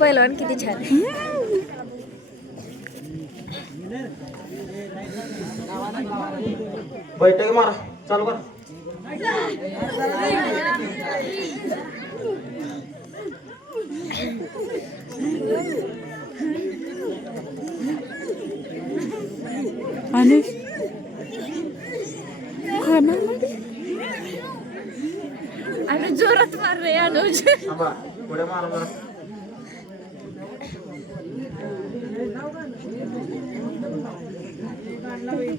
पहिलवान किती छान. बैठक मारा. चालू करा. आणि मार रे अनुज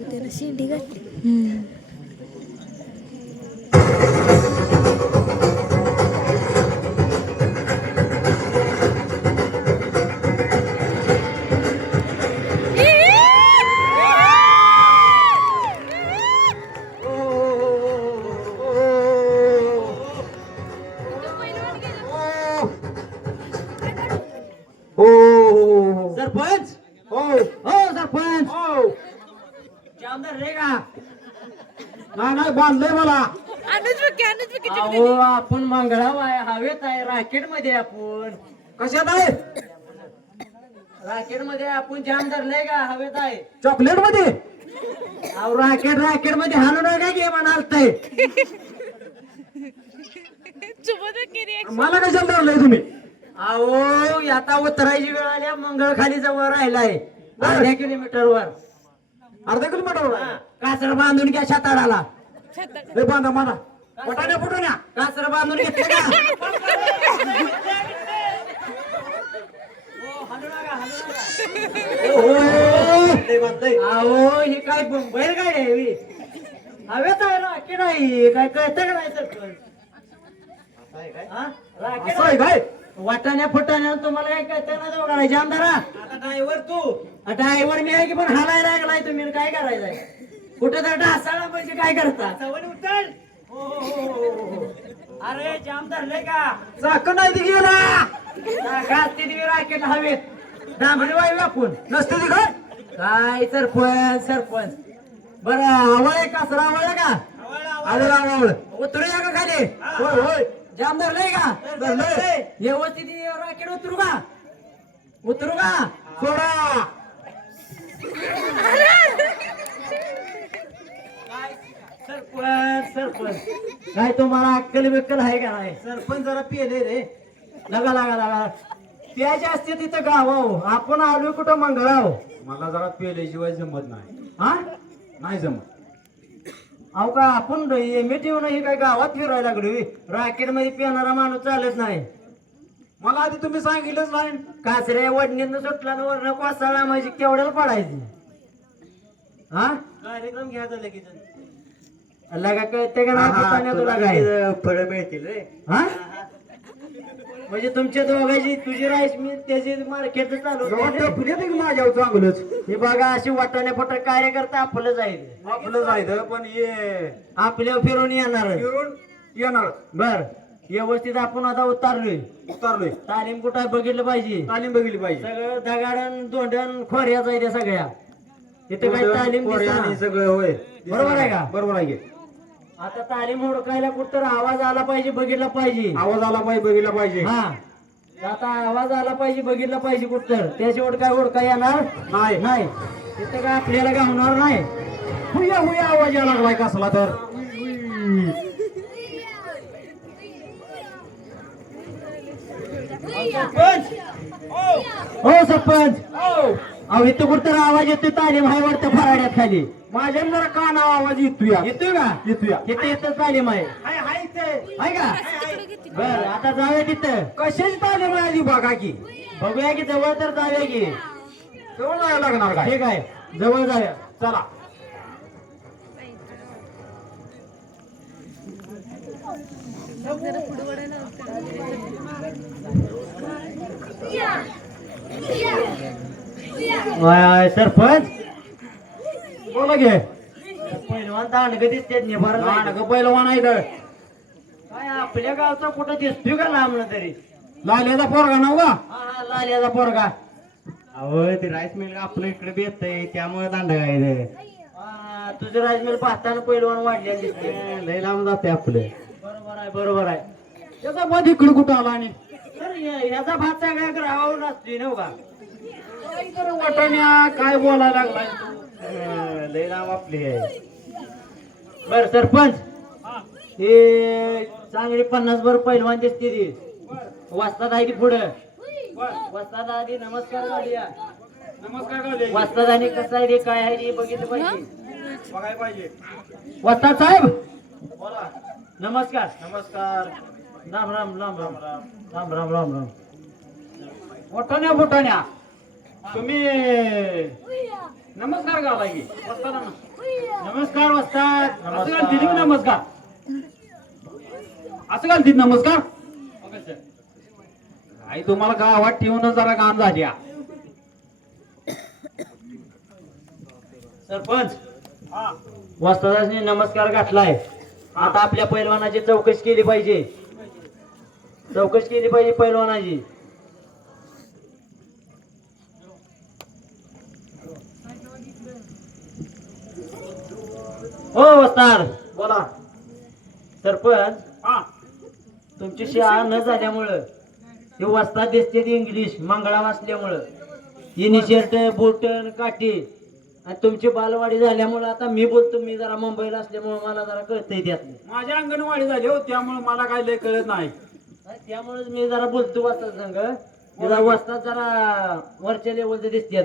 त्याला शेंडी घातली बांधलंय मला. अहो आपण मंगळाव आहे हवेत आहे राकेटमध्ये आपण. कशात आहे? राकेटमध्ये आपण जाम धरलंय का? हवेत आहे. चॉकलेटमध्ये अहो राकेट राकेटमध्ये हाणू नका घे म्हणाल ते. मला कशाला धरलंय तुम्ही? अहो आता उतरायची वेळ आली मंगळ खाली जवळ राहिलाय. अर्ध्या किलोमीटर वर अर्धा किलोमीटर कासर बांधून घ्या शाताडाला. लय बांधा पटाण्या फुटण्या कासर बांधून घेतले का? लय बांधलंय अहो ही काय बैल गाडी आहे ही? हवेत आहे राकेट आहे काय कळतं का नाही सरपंच हा? राकेट असं आहे काय? वाटाण्या फुटाण्या तुम्हाला काय कळतं ना तो करायचे आमदारा आता ड्रायव्हर तू. ड्रायव्हर मी आहे की पण हालायला लागलाय तुम्ही काय करायचंय? कुठे तर ढासाळा म्हणजे काय करता? उचल. अरे जाम धरले का? चाकं नाही ती गेला घास ते दिवे राकेट हवेत. डांबरी वायू आपण. नसते ती काय? काय सरपंच सरपंच. बर आवळ कासरा आवळला का? आलं रावळ उतरूया का खाली? होय होय. जाम धरलंय का? धरलंय. व्यवस्थित राकेट उतरू का? उतरू का? सोडा. सरपंच सरपंच. काय तुम्हाला अक्कल बिक्कल आहे का नाही? सरपंच जरा पिले रे. लगा लागा लागा प्यायचे असते तिथं गावाव आपण आलोय कुठं मंगळाव? मला जरा पेल्याशिवाय जमत नाही. हा? नाही जमत. अहो का आपण एमएटी हे काय गावात फिरायला लागलो राकेटमध्ये पिणारा माणूस चालत नाही. मला आधी तुम्ही सांगितलंच नाही. कासऱ्या वडणीनं सुटला ना वरण कोसळला म्हणजे केवढ्याला पडायची? हा? कार्यक्रम घ्यायचा लगेच लगा कळते का नाही फुटाण्या तुला काय फळ मिळतील रे. हा? म्हणजे तुमच्या दोघांची तुझी राईस मी त्याची मार्केट चालू. पुण्यात माझ्यावर चांगलंच? हे बघा अशी वाटाणे फटक कार्यकर्ता आपलं जाईल. आपलं जायचं पण ये आपल्या फिरून येणार. फिरून येणार. बर व्यवस्थित आपण आता उतारलोय. उतारलोय. तालीम कुठं बघितलं पाहिजे. तालीम बघितली पाहिजे. सगळं दगाडन दोंडन खोऱ्याच आहे त्या सगळ्या. इथे काही तालीम. सगळं होय. बरोबर आहे का? बरोबर आहे. आता तालीम हुडकायला कुठं आवाज आला पाहिजे बघितला पाहिजे. आवाज आला पाहिजे बघितला पाहिजे. हा. आता आवाज आला पाहिजे बघितला पाहिजे कुठं त्याशिवाय काय हुडका येणार? नाही. नाही. तिथं काय आपल्याला गावणार नाही? हुया हुया आवाज यायला लागलाय कसला तर. हो सरपंच. अहो इथं कुठं आवाज येतोय तालीम हाय वाटतं फराड्यात खाली. माझ्या जरा काना आवाज येतोया. येतोय का? येतोया. इथं येतं तालीम आहे हाय हाय ते आहे का? बर आता जाऊया तिथं. कशाची तालीम आहे आधी बघा की? बघूया की जवळ तर जाऊया की. जवळ जायला लागणार काय? ठीक आहे. जवळ जाऊया. चला. जरा सरपंच. बोला घे पहिलवान दांडग दिसते नाटक पहिलवान आहे काय आपल्या गावचा कुठं दिसतोय का लांबलं तरी? लाल्याचा पोरगा नाव का? हा लाल्याचा पोरगा. अहो ते राईस मिल आपलं इकडे बी येतंय त्यामुळे दांडा काय हा, तुझं राजमेल पाहताना पहिलवान वाढलेलं दिसते लय लांब जाते आपलं. बरोबर आहे बरोबर आहे. त्याचा बद इकडे कुठं आला आणि? याचा भात सगळ्या ग्रहावर असतोय ना का? काय वाटाण्या काय बोलायला लागलाय तू? लय लांब आपली आहे. बर सरपंच. हे चांगली पन्नास भर पहिलवान दिसते ती. वाजतात आहे ती पुढं. वाजतात आधी नमस्कार घालूया नमस्कार वाजतात आणि कसं आहे रे काय आहे रे बघितलं पाहिजे. बघाय पाहिजे. वाजतात साहेब. बोला. नमस्कार. नमस्कार. राम राम राम राम. राम राम राम राम. वाटाण्या फुटाण्या तुम्ही नमस्कार की. वस्ताद नमस्कार वाजतात असं घालतील की नमस्कार. असं घालतील नमस्कार. आई तुम्हाला गावात ठेवून जरा काम झाल्या सरपंच वाजतादासनी नमस्कार घातलाय. आता आपल्या पैलवानाची चौकशी केली पाहिजे. चौकशी केली पाहिजे पैलवानाची. हो वस्ताद. बोला. सरपंच हा. तुमची शाळा न झाल्यामुळं हे वस्ताद दिसते ते इंग्लिश मंगळा वाचल्यामुळं. इनी शर्ट बोटन काठी. आणि तुमची बालवाडी झाल्यामुळं आता मी बोलतो मी जरा मुंबईला असल्यामुळं मला जरा कळतंय त्यातलं माझ्या अंगणवाडी झाली हो त्यामुळे मला काय लय कळत नाही. आणि त्यामुळेच मी जरा बोलतो वाचतात संग जरा वस्ताद जरा वरच्या लेवलचे दिसते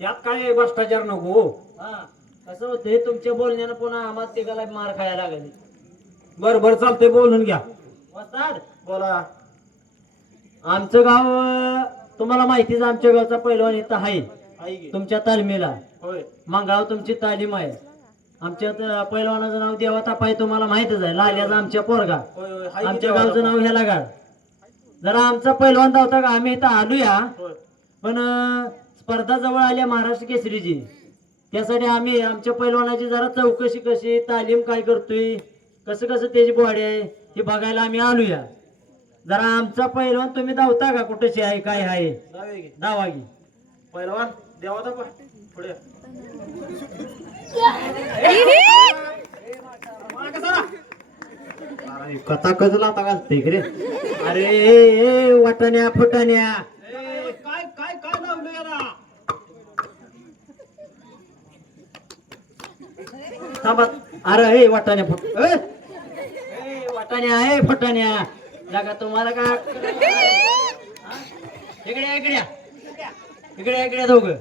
त्यात काय भ्रष्टाचार नको हो. हा. कसं होतंय तुमच्या बोलण्यानं पुन्हा आम्हाला तिघाला मार खायला लागले. बर बर चालतंय बोलून घ्या. वस्ताद बोला. आमचं गाव तुम्हाला माहितीच आमच्या गावचा पैलवान इथं आहे. तुमच्या तालमीला. होय. मंगळाव तुमची तालीम आहे. आमच्या पैलवानाचं नाव देवा तापाय तुम्हाला माहितच आहे. लाल्याचा आमच्या पोरगा. आमच्या गावचं? नाव ह्याला गाड. जरा आमचा पैलवान धावता का? आम्ही इथं आलूया. पण स्पर्धा जवळ आल्या महाराष्ट्र केसरीची त्यासाठी आम्ही आमच्या पैलवानाची जरा चौकशी कशी तालीम काय करतोय कसं कसं त्याची बॉडी आहे हे बघायला आम्ही आलूया. जरा आमचा पैलवान तुम्ही धावता का? कुठेशी आहे काय आहे. धावा की. पहिलवान देवा. पुढे. कथा कजला आता घालते रे अरे वाटाण्या फुटाण्या. काय काय काय लावलं याला? थांबा. अरे हे वाटाण्या फुट वाटाण्या आहे फुटाण्या. लागा तुम्हाला का? इकडे या, इकडे या. इकडे या, इकडे या दोघं.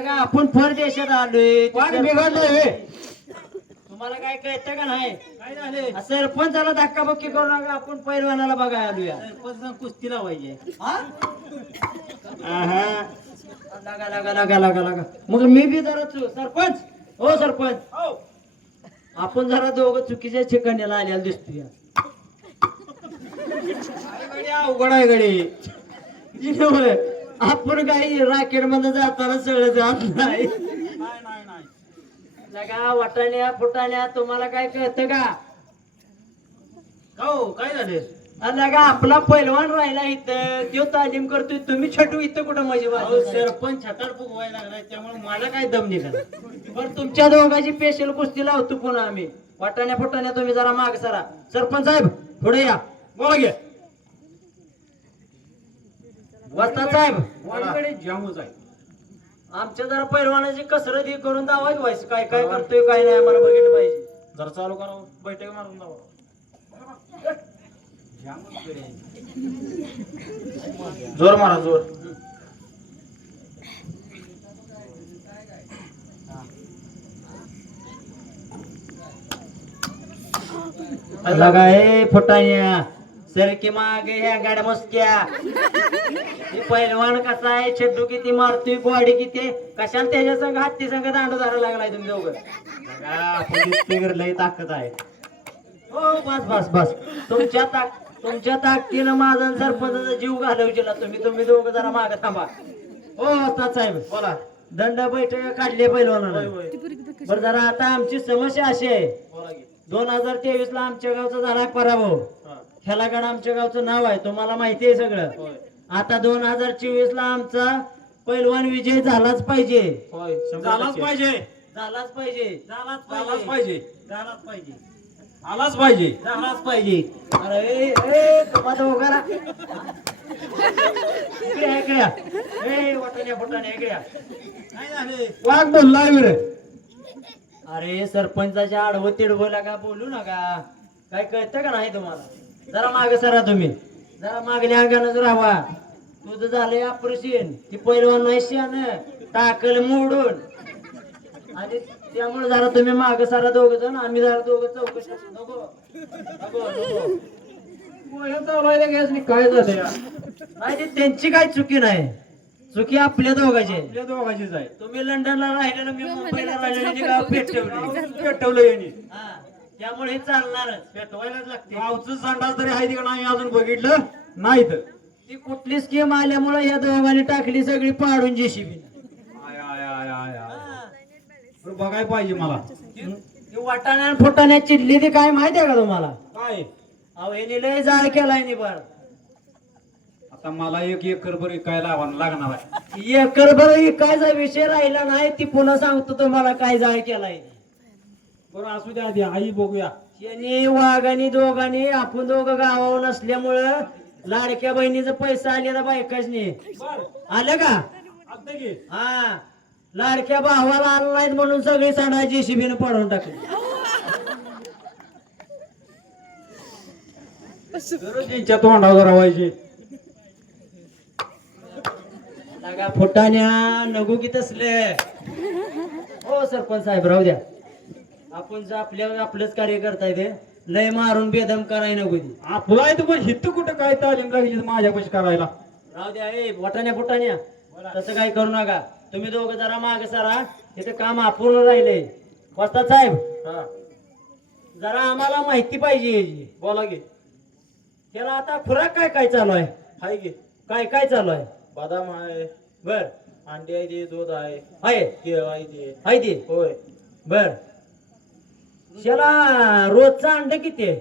का? आपण परदेशात आलोय. वाट बिघडलंय. तुम्हाला काय कळतं का नाही? सरपंचाला धक्काबक्की करू नका आपण पैलवानाला बघायला आलोया. कुस्ती लावायची हा? लागा लागा लागा लागा लागा. मग मी बी जरा सरपंच! हो सरपंच. हो. आपण जरा दोघं चुकीच्या ठिकाणीला आलेला दिसतोय. अरे गडी, अवघड आहे गडी. आपण काही राकेटमध्ये जाताना सगळं जात नाही. नाही नाही नाही. लगा वाटाण्या फुटाण्या तुम्हाला काय कळतं का हो काय झाले? अरे लगा आपला पैलवान राहिला इथं. तो तालीम करतोय तुम्ही छटू इथं कुठं माझी अहो, सरपंच छटार फुगवायला लागलाय त्यामुळे मला काय दम निघाला पण तुमच्या दोघांची स्पेशल कुस्ती लावतो पुन्हा आम्ही. वाटाण्या फुटाण्या तुम्ही जरा माग सरा. सरपंच साहेब पुढे या. बोला घे. वस्ताद साहेब. वाडीकडे आहे. आमच्या जरा पैलवानाची कसरत ही करून दावाच व्हायचं काय काय करतोय काय नाही आम्हाला बघितलं पाहिजे. जरा चालू करा बैठक मारून जावा जोर मारा जोर. लगा ए फुटाण्या. सरकी मागे ह्या गाड्या मस्क्या पैलवान कसा आहे? छड्डू किती मारतोय? बॉडी किती कशाला त्याच्या संघ हत्ती संघ दांड धरायला लागलाय तुम्ही दोघं? लय ताकद आहे. हो बस बस बस. तुमच्या ताक तुमच्या ताकदीनं माझा सरपंचाचा जीव घालवशीला तुम्ही. तुम्ही दोघं जरा माग थांबा. हो असतात साहेब बोला. दंड बैठक काढली पहिलवाना होय होय. बरं जरा आता आमची समस्या अशी आहे. दोन हजार तेवीस ला आमच्या गावचा झाला पराभव. हा. खेलागड आमच्या गावचं नाव आहे. तुम्हाला माहिती आहे सगळं. आता दोन हजार चोवीस ला आमचा पैलवान विजय झालाच पाहिजे. झालाच. पाहिजे. झालाच पाहिजे. झालाच पाहिजे. झालाच पाहिजे. आलाच पाहिजे. झालाच पाहिजे. अरे उभा. इकडे. ए, वाटाण्या फुटाण्या. वाघ वीर अरे सरपंचाच्या आडवं तिडवं का बोलू नका. काय कळतं का नाही तुम्हाला? जरा माग सरा तुम्ही. जरा मागल्या अंगानच राहा तुझं झालंय ऑपरेशन ती पहिलवान नाही शान टाकल मोडून. आणि त्यामुळे जरा तुम्ही माग सारा दोघ जण आम्ही जरा दोघं चौकशी नको नको नको. गोळ्या चालवायला गॅस काय झालं नाही ते त्यांची काय चुकी नाही. चुकी आपल्या दोघांची. आहे. आपल्या दोघांचीच आहे. तुम्ही लंडनला राहिलेलं मी मुंबईला राहिलेलं गाव पेटवले. पेटवलं यांनी. हा, त्यामुळे हे चालणारच. पेटवायलाच लागते. गावचं संडास तरी आहे तिकडं आम्ही अजून बघितलं? नाहीत. ती कुठली स्कीम आल्यामुळे या दोघांनी टाकली सगळी पाडून जेसीबी. आय आय आय आय. बरं, बघायला पाहिजे मला. वाटाण्या फुटाण्या चिडली ती काय माहिती आहे का तुम्हाला? काय? अहो लय जाळ केलाय निभार आता मला एक एकर बरी काय लावा लागणार आहे. एकर बरं कायचा विषय राहिला नाही ती पुन्हा सांगतो तुम्हाला काय जाळ केलाय. बरं असू द्या आधी आई बघूया. यांनी वाघानी दोघांनी आपण दोघं गावावर नसल्यामुळं लाडक्या बहिणीचा पैसा आलेला बायकाच बर. आलं का. हा. लाडक्या भावाला नाहीत म्हणून सगळी सणा जेसीबीनं पडून टाकली. तोंडावर राहायचे लागा फुटाण्या नगू की तसले. हो सरपंच साहेब राहू द्या. आपण जर आपल्या आपलंच कार्य करताय ते लय मारून बेदम कराय नको ती आपला आहे पण हित कुठं काय तालीम लागली माझ्या पैसे करायला? राहू द्या ए वटाण्या फुटाण्या. तसं काही करू नका. तुम्ही दोघं जरा माग सारा. इथे काम अपूर्ण राहिले. वस्ताद साहेब हा. जरा आम्हाला माहिती पाहिजे याची बोला की. त्याला आता खुराक काय काय चालू आहे? हाय की. काय काय चालू आहे? बदाम आहे. बर. अंडी आहे ते दूध आहे. आहे. केळ आहे ते. आहे ते? होय. बर. त्याला रोजचा अंड किती आहे?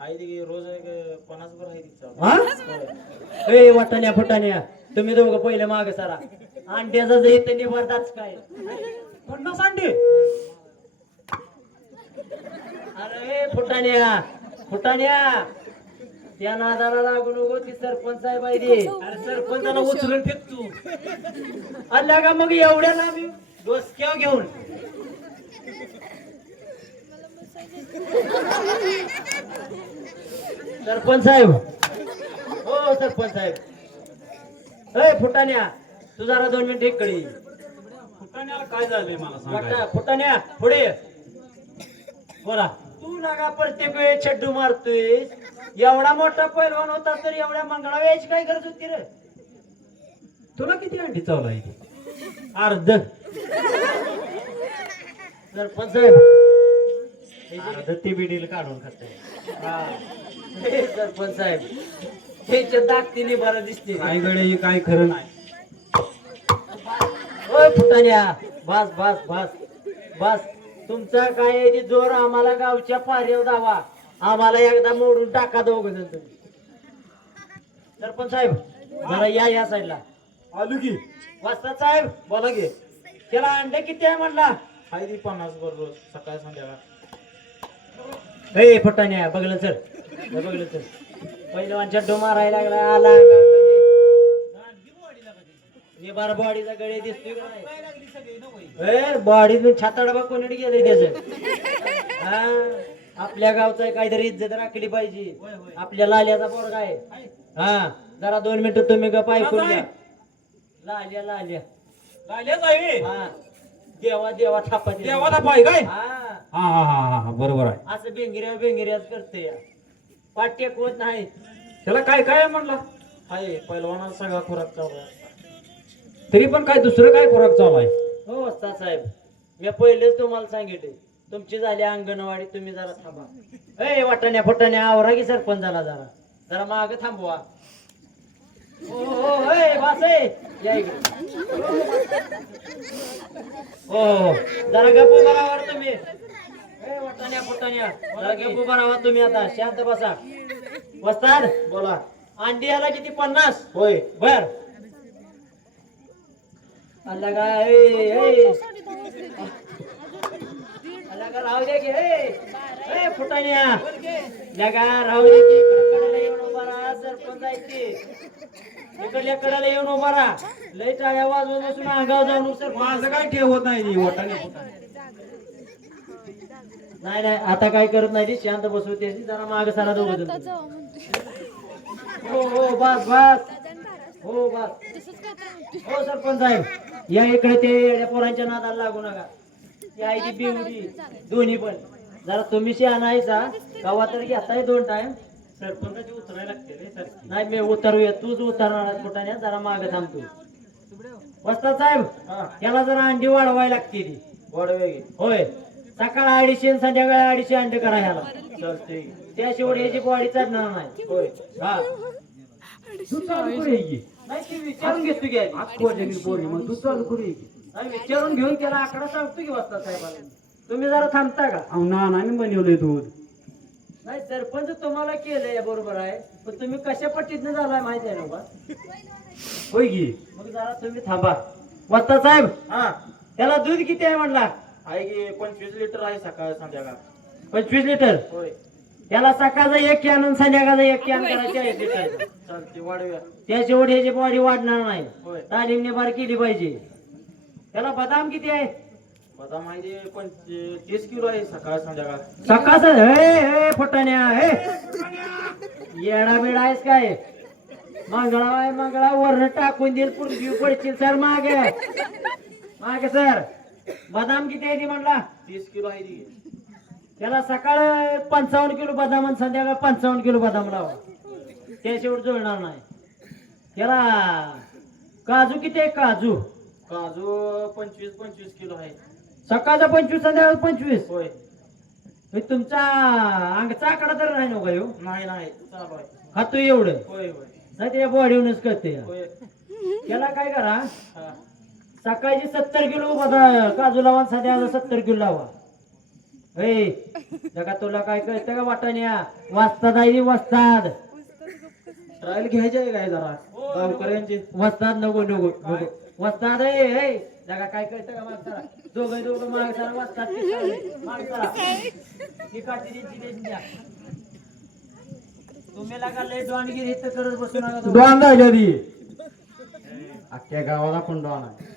आहे ते की रोज एक पन्नास भर आहे हा? ए वाटाण्या फुटाण्या. तुम्ही दोघं पहिले माग सारा. अंड्याचा जर इथे निवडताच काय? पन्नास अंडे. अरे फुटाण्या फुटाण्या. त्या नादाला लागू नको ती सरपंच साहेब आहे ती. अरे सरपंचाला उचलून फेक तू. आल्या का मग एवढ्या लांबी डोसक्या घेऊन. सरपंच साहेब. हो सरपंच साहेब. अय फुटाण्या. तू जरा दोन मिनिट इकडे ये. फुटाण्याला काय झालंय मला सांगा फुटाण्या पुढे. ये. बोला. तू लागा प्रत्येक वेळी छड्डू मारतोय एवढा मोठा पैलवान होता तर एवढ्या मंगळा यायची काय गरज होती रे? तुला किती अंडी चावलाय? अर्ध. सरपंच साहेब अर्ध ते बिडील काढून खाते सरपंच साहेब त्याच्या दागतीने बरं दिसते. काय गडे हे काय खरं? नाही ओय फुटाण्या बस बस बस. बस. तुमचा काय जोर आम्हाला गावच्या पाऱ्यावर दावा. आम्हाला एकदा मोडून टाका दोघ जण तुम्ही. सरपंच साहेब जरा या या साईडला. आलू की. वाजता साहेब बोला की. त्याला अंडे किती आहे म्हणला? ती पन्नास रोज सकाळ संध्याकाळ. ए फुटाण्या बघलं सर बघलं सर पहिलं चड्डू मारायला लागला आला. बार बॉडीचा गळे दिसतोय का नाही ए बॉडीत छाताड बा कोणी गेले त्याच. हा आपल्या गावचा काहीतरी इज्जत राखली पाहिजे. आपल्या लाल्याचा पोरगा आहे. हा जरा दोन मिनिटं तुम्ही गप ऐकून घ्या. लाल्या लाल्या. लाल्याच आहे हा. देवा देवा थापा दिला. देवाला पाय काय? हा. हा हा हा हा, हा बरोबर आहे. असं बेंगिऱ्या बेंगिऱ्याच करते या. पाट्य कोत नाही त्याला काय काय म्हणला? आहे पहिलवानाला सगळा खुराक आहे. तरी पण काय दुसरं काय खुराक चालू आहे? हो वस्ताद साहेब. मी पहिलेच तुम्हाला सांगितले. तुमची झाली अंगणवाडी तुम्ही जरा थांबा. ए वाटाण्या फटाण्या आवरा की सरपंचाला जरा. जरा माग थांबवा. हो हो हे बास. या इकडे. हो हो जरा गप्प उभा राहा बरं तुम्ही. ए, वटाण्या फुटाण्या. जरा गप्प राहा तुम्ही आता. शांत बसा. वस्ताद बोला. अंडी आला किती? पन्नास? होय. बर. का? राहू दे की ए ए, फुटाण्या. लगा राहू दे की इकडे येऊन उभा राहा सरपंच आहे ते इकडल्या कडाला येऊन उभा राहा. लय टाळ्या वाजवून बसून अंगावर जाऊन सरपंच माझं काय ठेवत नाही नाही. नाही आता काय करत नाही ती? शांत बसू ते जरा माग सारा दोघं हो हो बस बस. हो बस. हो सरपंच साहेब. या इकडे ते येड्या पोरांच्या नादाला लागू नका. या आईची बिवडी दोन्ही पण. जरा तुम्ही शहाणा आहेसा गावात तर घेताय दोन टाइम सरपंचाची उतरायला लागते रे सर नाही मी उतरूया तूच उतरणार कुठाने जरा मागे थांबतो वस्ताद साहेब याला जरा अंडी वाढवायला लागते ती. वडवे होय. सकाळ अडीचशे आणि संध्याकाळी अडीचशे अंडे करा ह्याला. चालते त्याशिवाय याची बॉडी चढणार नाही. होय. हा. तू चालू नाही ती विचारून घेतो की आधी. आज पोरी मग तू चालू करू की? नाही विचारून घेऊन त्याला आकडा सांगतो की वाजता साहेबांना तुम्ही जरा थांबता का? अहो नानाने बनवलंय दूध. नाही सरपंच तुम्हाला केलंय बरोबर आहे. पण तुम्ही कशा पट्टीतनं झालाय माहिती आहे ना बा? होय की? मग जरा तुम्ही थांबा. वाजता साहेब? हा. त्याला दूध किती आहे म्हणला? आहे की पंचवीस लिटर आहे सकाळ संध्याकाळ. पंचवीस लिटर? होय. त्याला सकाळचं एक कॅन आणि संध्याकाळचं एक कॅन करायचे चालते त्याशिवाय ह्याची बॉडी वाढणार नाही. होय. तालीम निभार केली पाहिजे. त्याला बदाम किती आहे? बदाम आहे पंच तीस किलो आहे सकाळ संध्याकाळ. सकाळचं हे हे फुटाण्या हे. येडा बिडा आहेस काय? मंगळा आहे मंगळा. वरण टाकून देईल पुरगी पडशील सर मागे. मागे सर. बदाम किती आहे ती म्हणला? तीस किलो आहे ती. त्याला सकाळ पंचावन्न किलो बदाम आणि संध्याकाळ पंचावन्न किलो बदाम लावा. त्याशिवाय जुळणार नाही. त्याला काजू किती आहे? काजू. काजू पंचवीस पंचवीस किलो आहे. सकाळचा पंचवीस संध्याकाळ पंचवीस. होय. हे तुमचा अंगचा आकडा तर नाही नका येऊ नाही नाही चालू आहे. खातो एवढं. होय होय. नाही त्या बॉडीवरच करते होय. त्याला काय करा? हा. सकाळची सत्तर किलो बदा काजू लावा आणि संध्याकाळचा सत्तर किलो लावा. ए का तुला काय कळतं का वाटाण्या? वाजतात आहे वाजतात ट्रायल घ्यायची आहे काय जरा? गावकऱ्यांची? वस्ताद नको नको नको. वस्ताद ए ए जगा काय कळतं का माग सरा दोघं दोघं माग सरा वस्ताद ते सरा, माग सरा ही काठी द्यायची द्यायची द्या. तुम्ही लागा लय डॉनगिरी इथं करत बसू नका तुम्ही. डॉन राहिल्या ती अख्ख्या गावाला पण डॉन आहे?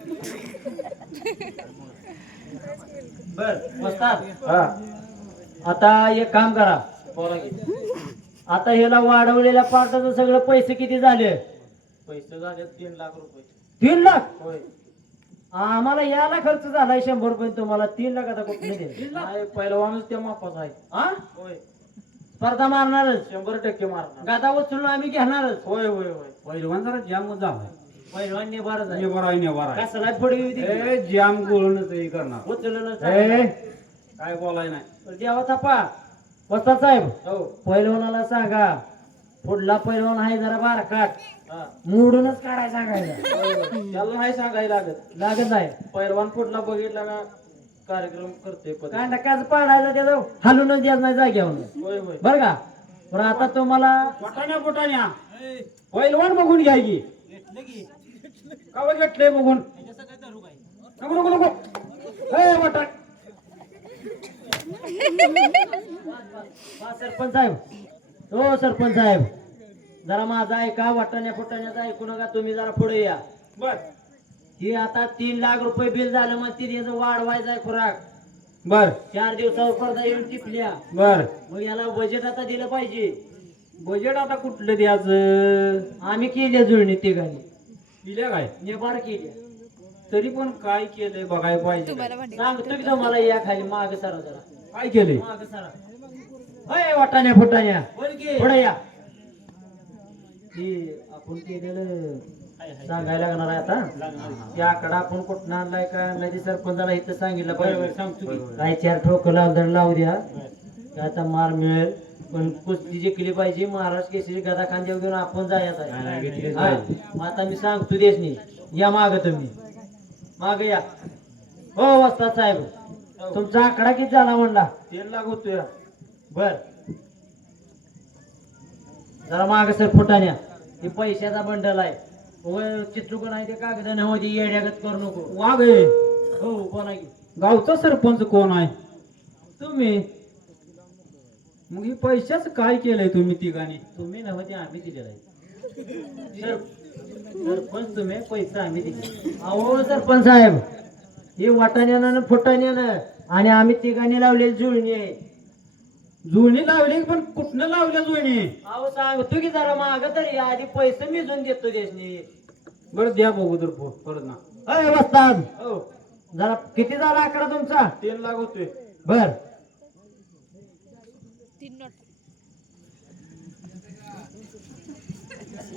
हा. आता एक काम करा. आता ह्याला वाढवलेल्या पार्टाचं सगळं पैसे किती झाले? पैसे झाले तीन लाख रुपये. तीन लाख? होय. आम्हाला याला खर्च झालाय शंभर रुपये तुम्हाला तीन लाख आता कुठे पहिलवानच त्या मापाचा आहे. हा होय. स्पर्धा मारणारच. शंभर टक्के मारणार. गादा उचलून आम्ही घेणारच. होय होय होय. पहिलवान जरा जाम झालाय पहिलवान निभारच आहे नेबार आहे. नेबार आहे कसला होती ए जाम गोळूनच हे करणार. उचलूनच ए काय बोलाय नाही. देवा थापा. वस्ताद साहेब हो. पहिलवानाला सांगा. पुढला पहिलवान आहे जरा बारकाट. हा. मोडूनच काढाय सांगायला होय, होय. त्याला नाही सांगायला लागत. लागत नाही. पहिलवान कुठला बघितला का कार्यक्रम करते पद कांडकाच पाडायचा त्याचं. हलूनच द्यायचं नाही जाग्यावर होय होय. बर का? पण आता तुम्हाला पटाण्या पटाण्या पहिलवान बघून घ्या की. का घेतले बघून. नको नको नको. सरपंच साहेब. हो सरपंच साहेब. जरा माझा ऐका वाटाण्या फुटाण्याचा ऐकू नका तुम्ही जरा पुढे या. बर. ही आता तीन लाख रुपये बिल झालं मग तीन याचं वाढवायचं आहे खुराक. बर. चार दिवसावर स्पर्धा येऊन टिपल्या. बर. मग याला बजेट आता दिलं पाहिजे. बजेट आता कुठलं द्यायचं? आम्ही केले जुळणी तिघांनी. दिल्या काय? निभार केली तरी पण काय केलंय बघायला पाहिजे. सांगतो की तुम्हाला या खाली माग सरा जरा. काय केलंय? माग सरा. होय वाटाण्या फुटाण्या. पुढे या. आपण केलेलं सांगायला लागणार आहे आता. त्या आकडा आपण कुठं आणलाय का ते सरपंचाला इथं सांगितलं पाहिजे. सांगतो की. काय चार ठोक लावून लावू द्या. आता मार मिळेल. पण कुस्ती जिंकली पाहिजे महाराज केसरी गदा खांद्यावर घेऊन आपण जायचं आहे. हा. मग आता मी सांगतो देशनी या माग तुम्ही. माग या. हो वस्ताद साहेब तुमचा आकडा किती झाला म्हणला? तीन लाख होतोय बर. जरा माग सर फुटाण्या हे पैशाचा बंडल आहे. होय चित्रुकन आहे ते कागद नव्हती येड्यागत करू नको. वाघ आहे. हो कोण आहे? गावचा सरपंच कोण आहे? तुम्ही. मग हे पैशाच काय केलंय तुम्ही तिघांनी? तुम्ही नव्हते आम्ही दिलेला आहे. सर सरपंच तुम्ही पैसा आम्ही दिले अहो सरपंच साहेब हे वाटाण्यानं आणि फुटाण्यानं आणि. आम्ही तिघांनी लावलेली जुळणी आहे. जुळणी लावली पण कुठनं लावल्या जुळणी? अहो सांगतो की जरा माग तरी. आधी पैसे मिळून देतो देशनी. बरं द्या बघू तर परत ना. अय वस्ताद हो. जरा किती झाला आकडा तुमचा? तीन लाख होतोय. बर तीन नोट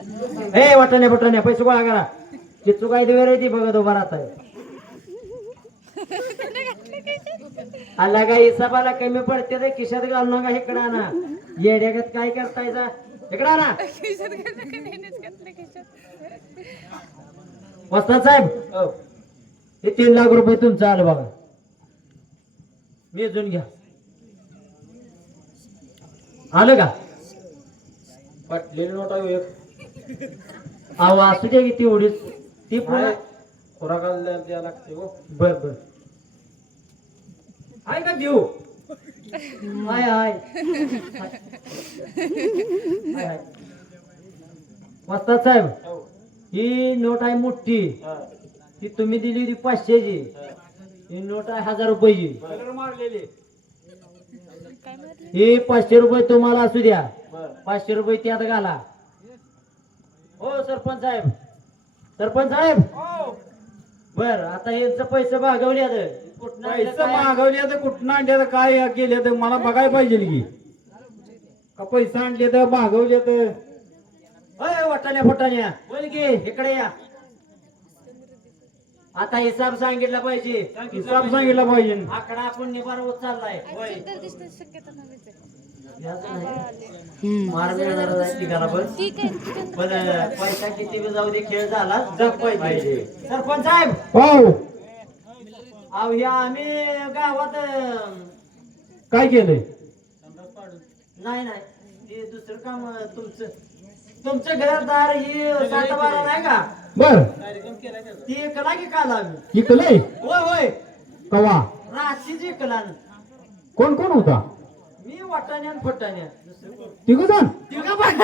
ए वाटाणे फुटाणे पैसे गोळा करा. चिचू काय दिवे ती बघत उभा राहत आला काय हिसाबाला कमी पडते रे खिशात घालू नका इकडं ना येड्यागत काय करतायचा इकडं ना वस्ताद साहेब हो. हे तीन लाख रुपये तुमचं आलं बघा. मेजून घ्या. आलं का? पाटलेली नोट एक. अहो असू दे की तेवढीच. ती पुन्हा. खुराकाला द्या- लागते हो. बर बर. आहे का देऊ? हाय हाय. वस्ताद साहेब हो. ही नोट आहे मोठी. हा. ती तुम्ही दिली ती पाचशेची. हा. नोट आहे हजार रुपयाची. कलर मारलेले. ही पाचशे रुपये तुम्हाला असू द्या. बर. पाचशे रुपये त्यात घाला. हो सरपंच साहेब. सरपंच साहेब? हो. बर आता यांचं पैसे भागवले कुठं पैसे मागवले तर कुठं आणले तर काय केले तर मला बघायला पाहिजे की. का पैसे आणले तर मागवले तर अय वाटाण्या फुटाण्या. बोल की इकडे या. आता हिसाब सांगितला पाहिजे. हिसाब सांगितला पाहिजे. आकडा आपण निभार होत चाललाय शक्यता. मार मिळणार नाही पण. पैसा किती बी जाऊ दे खेळ झाला पाहिजे. सरपंच साहेब. हो. अहो या आम्ही गावात काय केलंय? नाही नाही. ते दुसरं काम तुमचं. तुमचं घरदार ही सात बारा नाही का? बर. ती कला की काल आम्ही? इकलंय? होय होय. कवा? राशीची कला कोण कोण होता? मी वाटाण्या आणि फटाण्या तिघ जण? तिघं पण.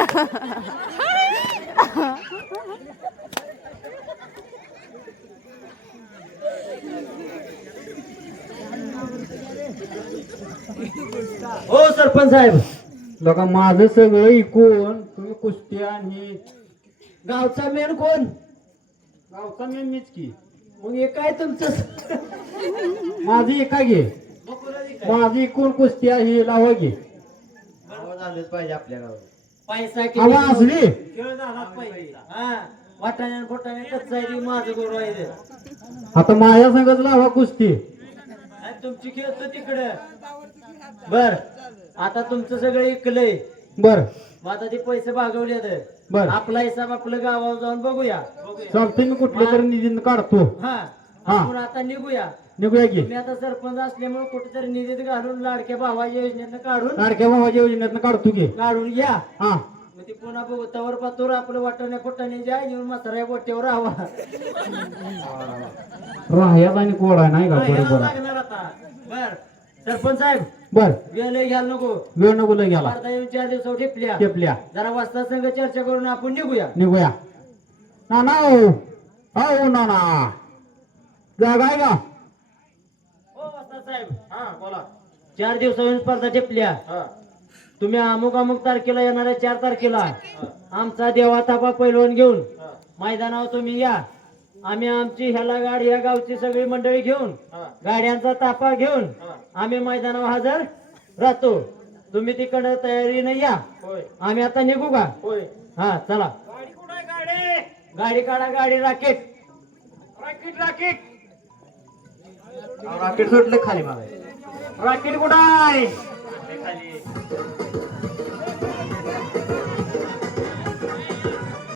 हो सरपंच साहेब. बघा माझं सगळं ऐकून तुम्ही कुस्ती आणि गावचा मेन कोण? गावचा मी मीच की. मग हे काय तुमचं? माझी एका घे. माझी एकूण कुस्ती आहे लावा घे झालंच पाहिजे आपल्या गावात पैसा किती? असली खेळ झालाच पाहिजे. हा कच्चा आहे ती माझं गुरु आहे ते. आता माझ्या संगच लावा कुस्ती. आणि तुमची खेळतो तिकडं. बर आता तुमचं सगळं ऐकलंय बर. मग आता ते पैसे भागवले बर. आपला हिसाब आपलं गावावर जाऊन बघूया. चालतंय मी कुठल्या तरी निधीन काढतो. हा हा. आपण आता निघूया. निघूया की. तुम्ही आता सरपंच असल्यामुळे कुठेतरी निधीत घालून लाडक्या भावाच्या योजनेतनं काढून लाडक्या भावाच्या योजनेतनं काढतो की. काढून घ्या. हा. मग ते पुन्हा बघू तवर पातूर आपलं वाटण्या फुटाने ज्या येऊन म्हाताऱ्या बोट्यावर राहावा. राह्यात आणि कोळा नाही का? बरोबर. लागणार आता. बर. सरपंच साहेब बर. गेलं घ्यायला नको. वेळ नको लय गेला अर्धा येऊन चार दिवसावर टिपल्या टेपल्या जरा वाजता संघ चर्चा करून आपण निघूया. निघूया. नाना हो हो नाना. जागा आहे का? साहेब. हा बोला. चार दिवसावरून स्पर्धा टिपल्या हा. तुम्ही अमुक अमुक तारखेला येणाऱ्या चार तारखेला आमचा देवा तापा पैलवान घेऊन मैदानावर तुम्ही या. आम्ही आमची ह्याला गाडी या गावची सगळी मंडळी घेऊन गाड्यांचा ताफा घेऊन आम्ही मैदानावर हजर राहतो. तुम्ही तिकडं तयारीने या. आम्ही आता निघू का? हा चला. गाडी कुठं आहे गाडी? गाडी काढा गाडी राकेट. राकीट राकीट. रॉकेट सुटलं खाली मला रॉकेट कुठं आहे? खाली